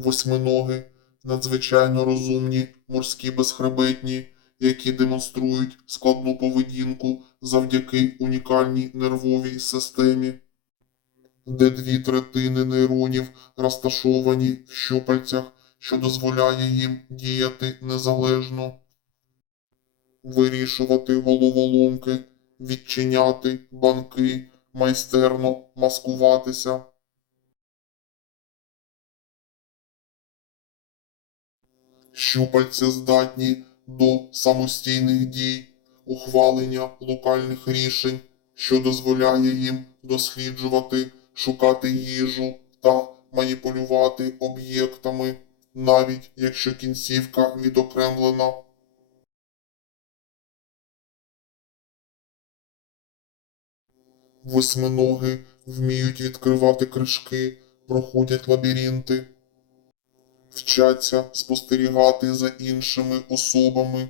восьминоги, надзвичайно розумні морські безхребетні, які демонструють складну поведінку завдяки унікальній нервовій системі, де дві третини нейронів розташовані в щупальцях, що дозволяє їм діяти незалежно, вирішувати головоломки, відчиняти банки, майстерно маскуватися. Щупальця здатні до самостійних дій, ухвалення локальних рішень, що дозволяє їм досліджувати, шукати їжу та маніпулювати об'єктами, навіть якщо кінцівка відокремлена. Восьминоги вміють відкривати кришки, проходять лабіринти, вчаться спостерігати за іншими особами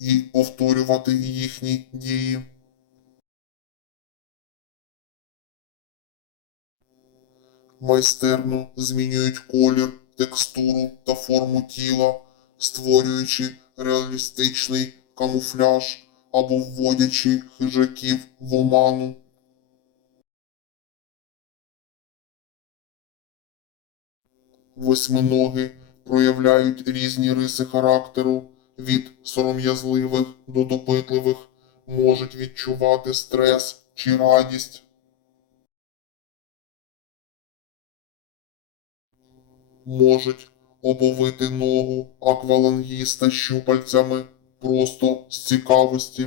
і повторювати їхні дії. Майстерно змінюють колір, текстуру та форму тіла, створюючи реалістичний камуфляж або вводячи хижаків в оману. Восьминоги проявляють різні риси характеру від сором'язливих до допитливих, можуть відчувати стрес чи радість. Можуть обовити ногу аквалангіста щупальцями просто з цікавості.